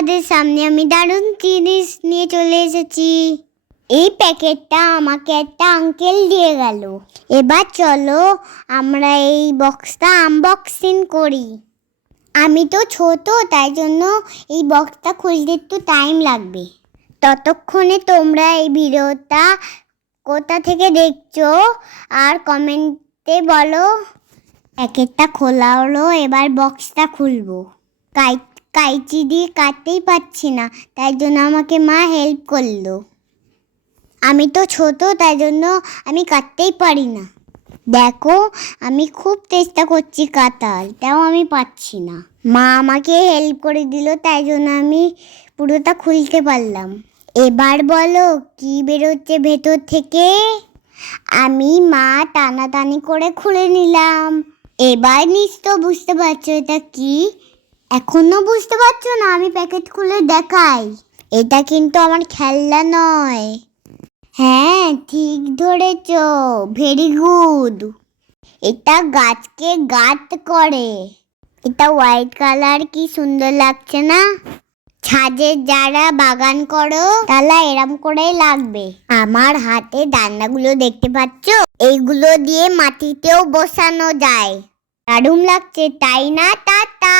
তোমাদের সামনে আমি দারুণ জিনিস নিয়ে চলে এসেছি। এই প্যাকেটটা আমাকে একটা আঙ্কেল দিয়ে গেল। এবার চলো আমরা এই বক্সটা আনবক্সিং করি। আমি তো ছোট, তাই জন্য এই বক্সটা খুলতে একটু টাইম লাগবে। ততক্ষণে তোমরা এই ভিডিওটা কোথা থেকে দেখছো আর কমেন্টে বলো। প্যাকেটটা খোলা হলো, এবার বক্সটা খুলবো। কাইচি দিয়ে কাটতেই পারছি না, তাই জন্য আমাকে মা হেল্প করলো। আমি তো ছোট, তাই জন্য আমি কাটতেই পারি না। দেখো আমি খুব চেষ্টা করছি কাটার, তাও আমি পারছি না। মা আমাকে হেল্প করে দিল, তাই জন্য আমি পুরোটা খুলতে পারলাম। এবার বলো কি বেরোচ্ছে ভেতর থেকে। আমি মা টানাটানি করে খুলে নিলাম। এবার নিশ্চয় বুঝতে পারছো এটা কি। এখনো বুঝতে পারছো না? আমি প্যাকেট খুলে দেখাই। এটা কিন্তু আমার খেলনা নয়। হ্যাঁ ঠিক ধরেছ, ভেরি গুড। এটা গাছকে গাছ করে। এটা হোয়াইট কালার, কি সুন্দর লাগছে না? ছাদে যারা বাগান করো তারা এরম করেই লাগবে। আমার হাতে ডান্ডাগুলো দেখতে পাচ্ছ? এইগুলো দিয়ে মাটিতেও বসানো যায়। দারুণ লাগছে তাই না? টাটা।